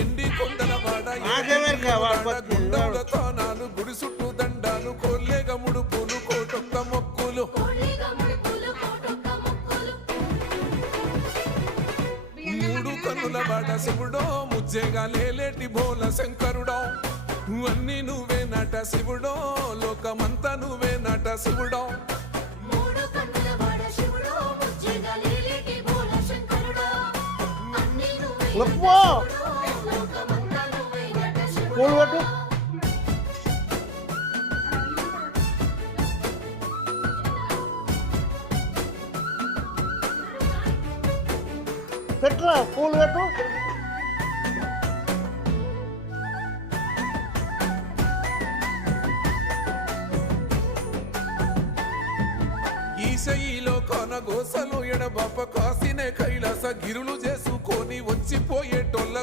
ఎండి కొండల వాడ తానాలు గుడి చుట్టూ దండాలు కొల్లేగ ముడుపులు కోటొక్క మొక్కులు మూడు కన్నుల వాడ శివుడో ముజ్జేగా లేలేటి బోల శంకరుడో అన్ని నువ్వే నట శివుడో లోకమంతా నువ్వే నట శివుడో పెట్రా పూలు పెట్టు ఈశయిలో కొనగోసలు ఎడబాప కాసినే కైలాస గిరులు చేసుకొని వచ్చిపోయేటోళ్ళ